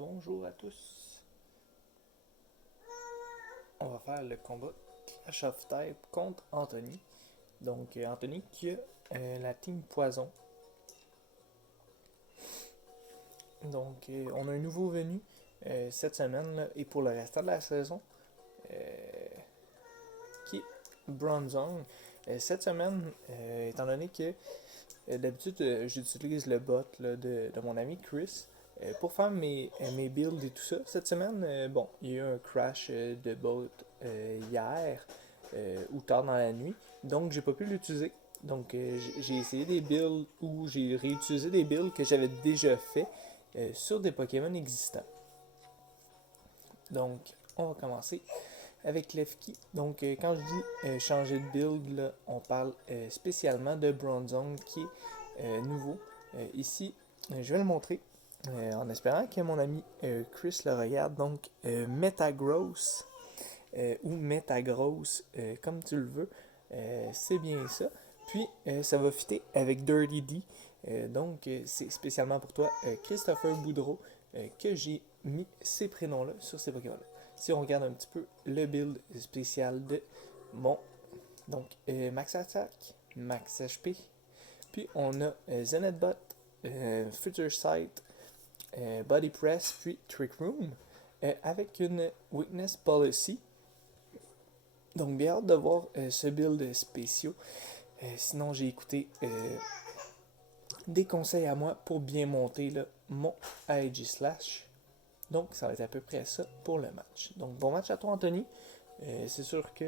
Bonjour à tous. On va faire le combat Clash of Type contre Anthony. Donc Anthony qui a la team Poison. Donc on a un nouveau venu cette semaine là, et pour le restant de la saison qui est Bronzong. Cette semaine, étant donné que d'habitude j'utilise le bot là, de mon ami Chris pour faire mes builds et tout ça. Cette semaine, bon, il y a eu un crash de bot hier ou tard dans la nuit, donc j'ai pas pu l'utiliser. Donc j'ai essayé des builds ou j'ai réutilisé des builds que j'avais déjà fait sur des Pokémon existants. Donc on va commencer avec Lefki. Donc quand je dis changer de build, là, on parle spécialement de Bronzong qui est nouveau. Ici, je vais le montrer en espérant que mon ami Chris le regarde. Donc Metagross ou Metagross, comme tu le veux, c'est bien ça. Puis ça va fitter avec Dirty D. Donc c'est spécialement pour toi, Christopher Boudreau, que j'ai mis ces prénoms-là sur ces Pokémon-là. Si on regarde un petit peu le build spécial de mon donc Max Attack, Max HP, puis on a Zenithbot, Future Sight, Body Press, puis Trick Room, avec une Weakness Policy. Donc bien hâte de voir ce build spéciaux. Sinon j'ai écouté des conseils à moi pour bien monter là, mon AEG Slash. Donc, ça va être à peu près ça pour le match. Donc, bon match à toi, Anthony. C'est sûr que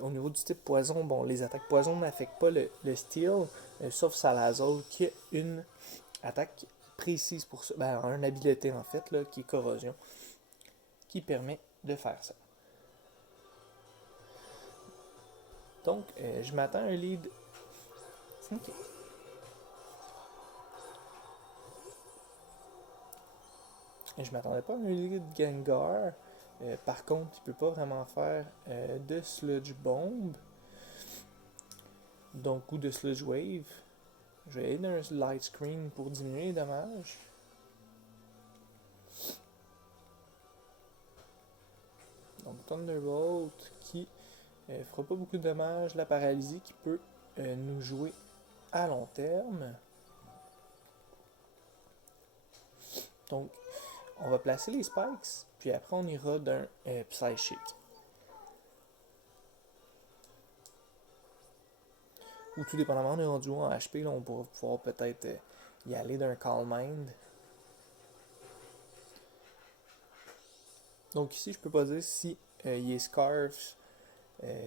au niveau du type poison, bon, les attaques poison n'affectent pas le steel, sauf Salazar qui a une attaque précise pour ça. Ben, une habileté en fait, là, qui est corrosion, qui permet de faire ça. Donc, je m'attends à un lead. Ok. Je m'attendais pas à un lead Gengar. Par contre, il peut pas vraiment faire de Sludge Bomb. Donc, ou de Sludge Wave. Je vais aller dans un light screen pour diminuer les dommages. Donc Thunderbolt qui fera pas beaucoup de dommages. La paralysie qui peut nous jouer à long terme. Donc on va placer les spikes. Puis après on ira d'un Psychic. Ou tout dépendamment on est rendu en HP. Là, on pourra pouvoir peut-être y aller d'un Calm Mind. Donc ici, je peux pas dire si il est Scarf.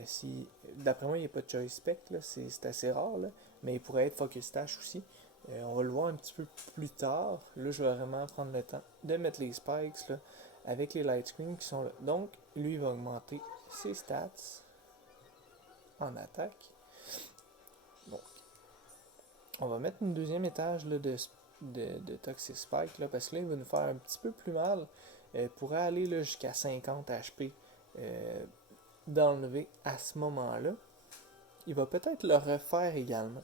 Si, d'après moi, il n'y a pas de Choice Spec, c'est assez rare, là, mais il pourrait être Focus Tash aussi. On va le voir un petit peu plus tard. Là, je vais vraiment prendre le temps de mettre les spikes là, avec les light screens qui sont là. Donc, lui, il va augmenter ses stats en attaque. Bon. On va mettre une deuxième étage là, de Toxic Spike là, parce que là, il va nous faire un petit peu plus mal. Pourrait aller là, jusqu'à 50 HP d'enlever à ce moment-là. Il va peut-être le refaire également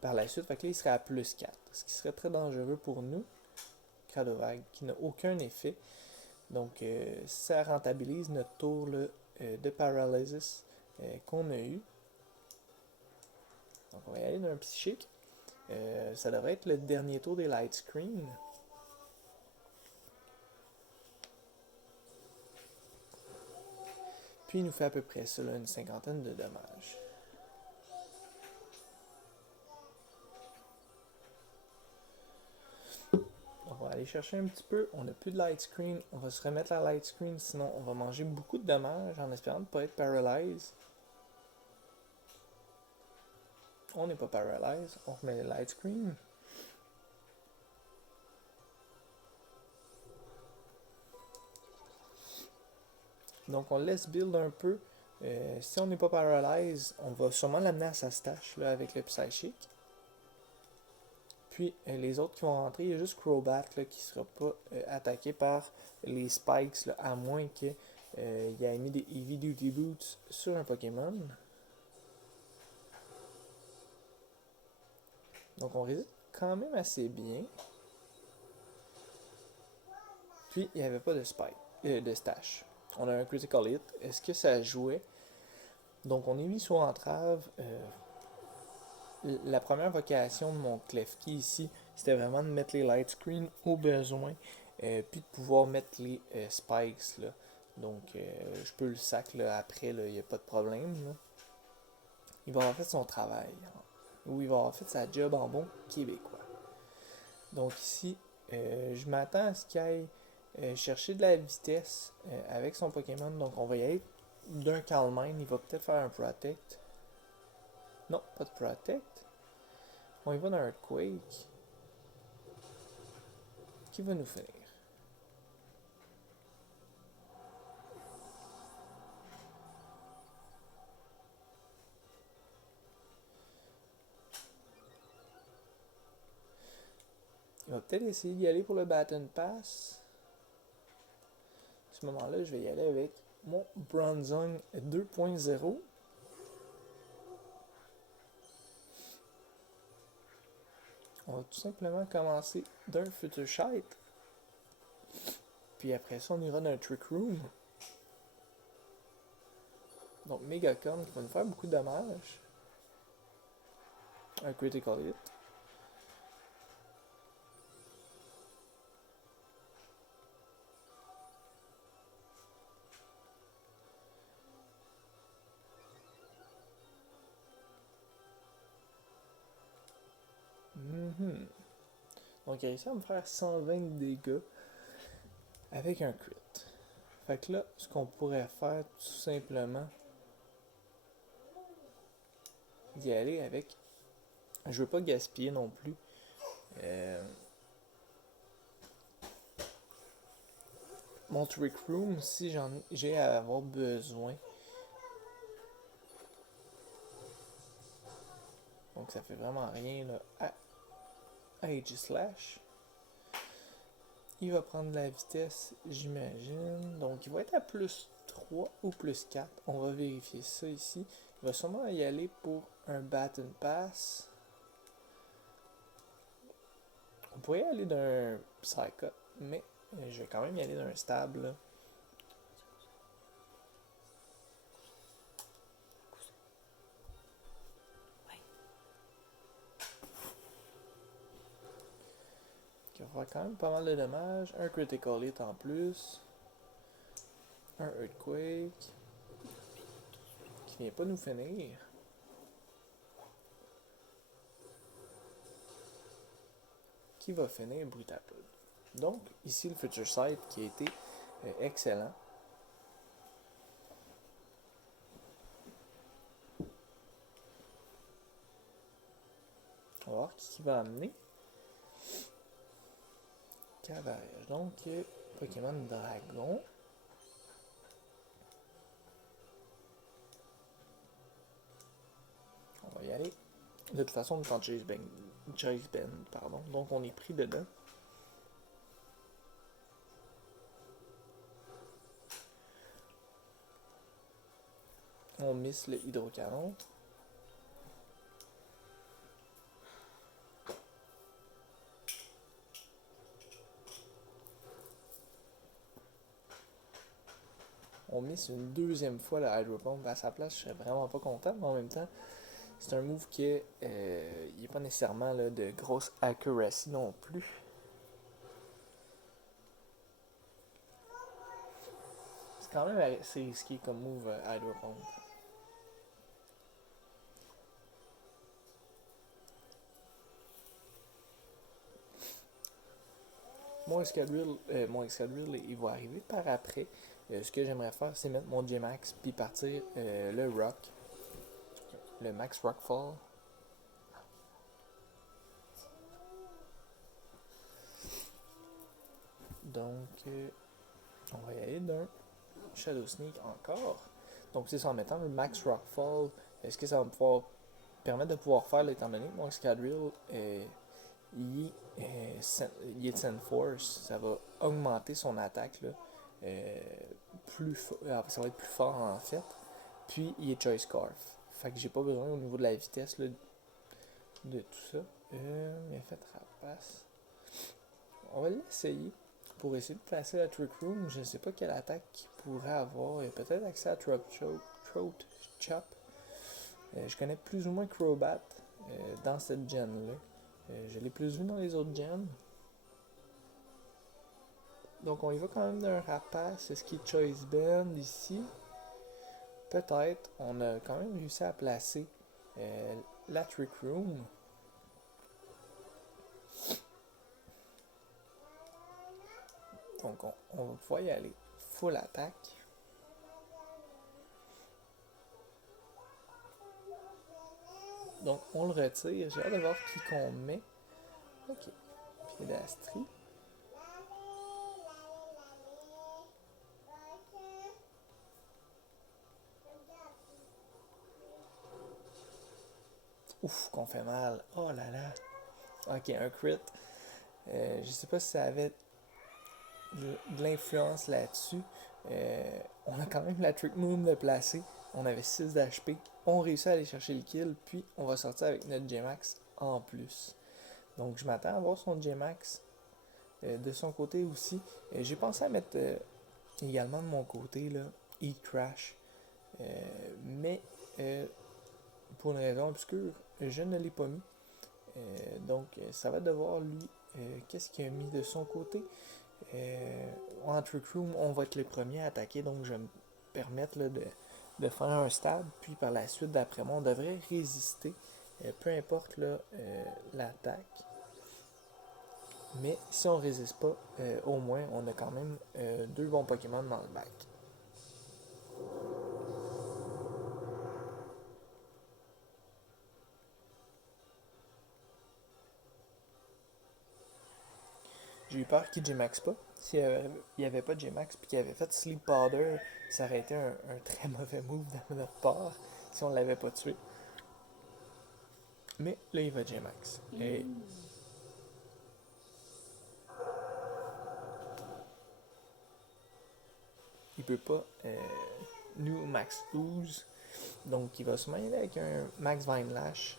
par la suite. Fait que là, il serait à plus 4. Ce qui serait très dangereux pour nous. Cradovag qui n'a aucun effet. Donc, ça rentabilise notre tour là, de Paralysis qu'on a eu. Donc, on va y aller d'un psychique. Ça devrait être le dernier tour des light screen. Puis, il nous fait à peu près ça, là, une cinquantaine de dommages. On va aller chercher un petit peu. On n'a plus de light screen. On va se remettre la light screen. Sinon, on va manger beaucoup de dommages en espérant ne pas être paralyzed. On n'est pas paralyzed. On remet les light screen. Donc, on laisse build un peu. Si on n'est pas paralyzed, on va sûrement l'amener à sa stash là, avec le Psychic. Puis, les autres qui vont rentrer, il y a juste Crobat là, qui ne sera pas attaqué par les Spikes, là, à moins qu'il ait mis des Heavy Duty Boots sur un Pokémon. Donc, on résiste quand même assez bien. Puis, il n'y avait pas de spike, de stash. On a un critical hit. Est-ce que ça jouait? Donc, on est mis sur entrave. La première vocation de mon Klefki ici, c'était vraiment de mettre les light screens au besoin, puis de pouvoir mettre les spikes. Là. Donc, je peux le sac là, après, il n'y a pas de problème. Là. Il va avoir fait son travail, ou il va avoir fait sa job en bon québécois. Donc ici, je m'attends à ce qu'il aille chercher de la vitesse avec son Pokémon. Donc on va y aller d'un Calm Mind. Il va peut-être faire un Protect. Non, pas de Protect. On y va d'un Earthquake. Qui va nous finir? Il va peut-être essayer d'y aller pour le Baton Pass. À ce moment-là, je vais y aller avec mon Bronzong 2.0. On va tout simplement commencer d'un Future Shite. Puis après ça, on ira d'un Trick Room. Donc Megacom qui va nous faire beaucoup de dommages. Un Critical Hit. Donc il a réussi à me faire 120 de dégâts avec un crit. Fait que là, ce qu'on pourrait faire tout simplement, d'y aller avec... Je veux pas gaspiller non plus. Mon Trick Room, si j'ai à avoir besoin. Donc ça fait vraiment rien là, à Aegislash. Il va prendre de la vitesse, j'imagine. Donc il va être à plus 3 ou plus 4. On va vérifier ça ici. Il va sûrement y aller pour un Baton Pass. On pourrait y aller d'un Psycho, mais je vais quand même y aller d'un Stab. Là. Qui va faire quand même pas mal de dommages. Un Critical Hit en plus. Un Earthquake. Qui vient pas nous finir. Qui va finir Brutapod. Donc, ici le Future Sight qui a été excellent. On va voir qui va amener. Cavarage. Donc, Pokémon Dragon. On va y aller. De toute façon, on est en Chase Bend, pardon. Donc, on est pris dedans. On miss le Hydrocanon. On miss une deuxième fois le Hydro Pump. À sa place, je serais vraiment pas content, mais en même temps, c'est un move qui n'est pas nécessairement là, de grosse accuracy non plus. C'est quand même assez risqué comme move Hydro Pump. Mon Excadrill, il va arriver par après. Ce que j'aimerais faire, c'est mettre mon J-Max puis partir le Rock. Le Max Rockfall. Donc, on va y aller d'un Shadow Sneak encore. Donc, c'est ça, en mettant le Max Rockfall, est-ce que ça va me pouvoir permettre de pouvoir faire, étant donné que mon Excadrill il est de Sand Force, ça va augmenter son attaque là, ça va être plus fort en fait. Puis il est Choice Scarf. Fait que j'ai pas besoin au niveau de la vitesse là, de tout ça. Il a fait rapace. On va l'essayer. pour essayer de placer la Trick Room, je ne sais pas quelle attaque il pourrait avoir. Il a peut-être accès à Throat Chop. Je connais plus ou moins Crobat dans cette gen-là. Je l'ai plus vu dans les autres gens. Donc on y va quand même d'un rapace. Est-ce qu'il Choice Bend ici? Peut-être. On a quand même réussi à placer la Trick Room. Donc on va pouvoir y aller full attaque. Donc on le retire. J'ai hâte de voir qui qu'on met. Ok. Piedastrie. Ouf, qu'on fait mal. Oh là là. Ok, un crit. Je sais pas si ça avait de l'influence là-dessus. On a quand même la Trick Room de placer. On avait 6 d'HP. On réussit à aller chercher le kill. Puis on va sortir avec notre J-Max en plus. Donc je m'attends à voir son J-Max de son côté aussi. J'ai pensé à mettre également de mon côté là, Eat Crash. Mais pour une raison obscure, je ne l'ai pas mis. Donc ça va devoir lui. Qu'est-ce qu'il a mis de son côté? En Trick Room, on va être les premiers à attaquer, donc je vais me permettre là, de faire un stab, puis par la suite, d'après moi, on devrait résister, peu importe là, l'attaque. Mais si on résiste pas, au moins, on a quand même 2 bons Pokémon dans le bac. J'ai eu peur qu'il J-Max pas. S'il n'y avait pas de J-Max puis qu'il avait fait Sleep Powder, ça aurait été un très mauvais move de notre part si on l'avait pas tué. Mais là, il va J-Max. Et il peut pas nous Max Ooze. Donc, il va se mêler avec un Max Vine Lash.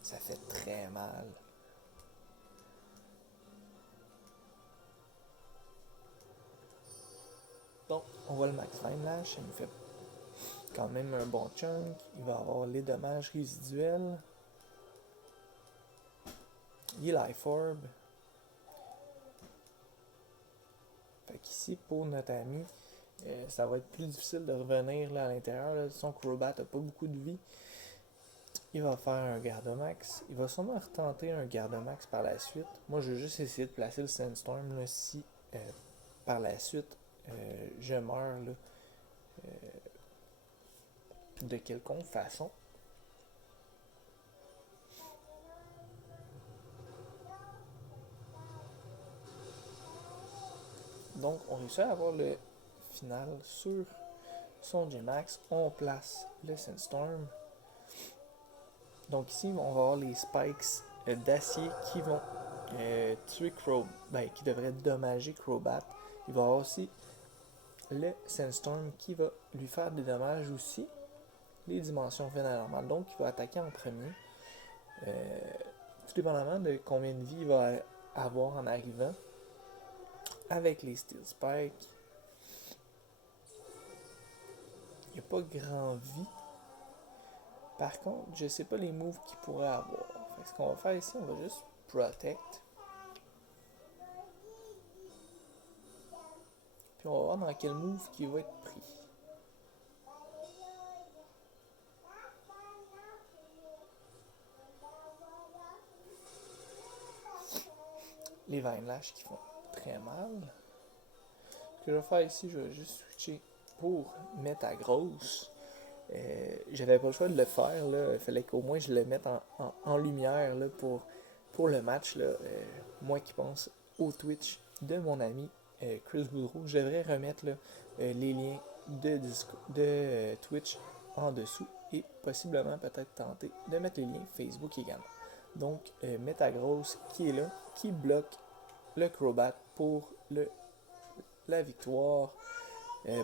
Ça fait très mal. Donc, on voit le Max Vine Lash. Ça nous fait quand même un bon chunk. Il va avoir les dommages résiduels. Il est Life Orb. Fait qu'ici, pour notre ami, ça va être plus difficile de revenir là, à l'intérieur. Là. Son Crobat n'a pas beaucoup de vie. Il va faire un Gardomax. Il va sûrement retenter un Gardomax par la suite. Moi, je vais juste essayer de placer le Sandstorm là, si par la suite je meurs là, de quelconque façon. Donc, on réussit à avoir le final sur son J-Max. On place le Sandstorm. Donc ici, on va avoir les spikes d'acier qui vont tuer qui devraient dommager Crobat. Il va y avoir aussi le Sandstorm qui va lui faire des dommages aussi. Les dimensions normales. Donc il va attaquer en premier. Tout dépendamment de combien de vie il va avoir en arrivant. Avec les Steel Spikes. Il n'y a pas grand vie. Par contre, je sais pas les moves qu'il pourrait avoir. Fait que ce qu'on va faire ici, on va juste Protect. Puis on va voir dans quel move qui va être pris. Les Vine Lash qui font très mal. Ce que je vais faire ici, je vais juste switcher pour Metagross. J'avais pas le choix de le faire. Là. Il fallait qu'au moins je le mette en lumière là, pour le match. Là. Moi qui pense au Twitch de mon ami Chris Boudreau, je devrais remettre là, les liens de Twitch en dessous et possiblement peut-être tenter de mettre les liens Facebook également. Donc Metagross qui est là, qui bloque le Crobat pour la victoire.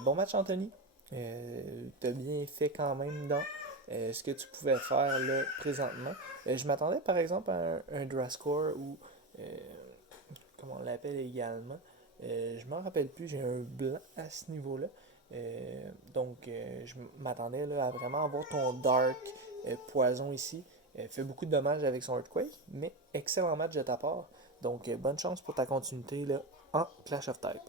Bon match Anthony. T'as bien fait quand même dans ce que tu pouvais faire là présentement. Je m'attendais par exemple à un draw score où comme on l'appelle également. Je m'en rappelle plus, j'ai un blanc à ce niveau-là. Je m'attendais là, à vraiment avoir ton Dark Poison ici. Fait beaucoup de dommages avec son Earthquake, mais excellent match de ta part. Donc bonne chance pour ta continuité là, en Clash of Type.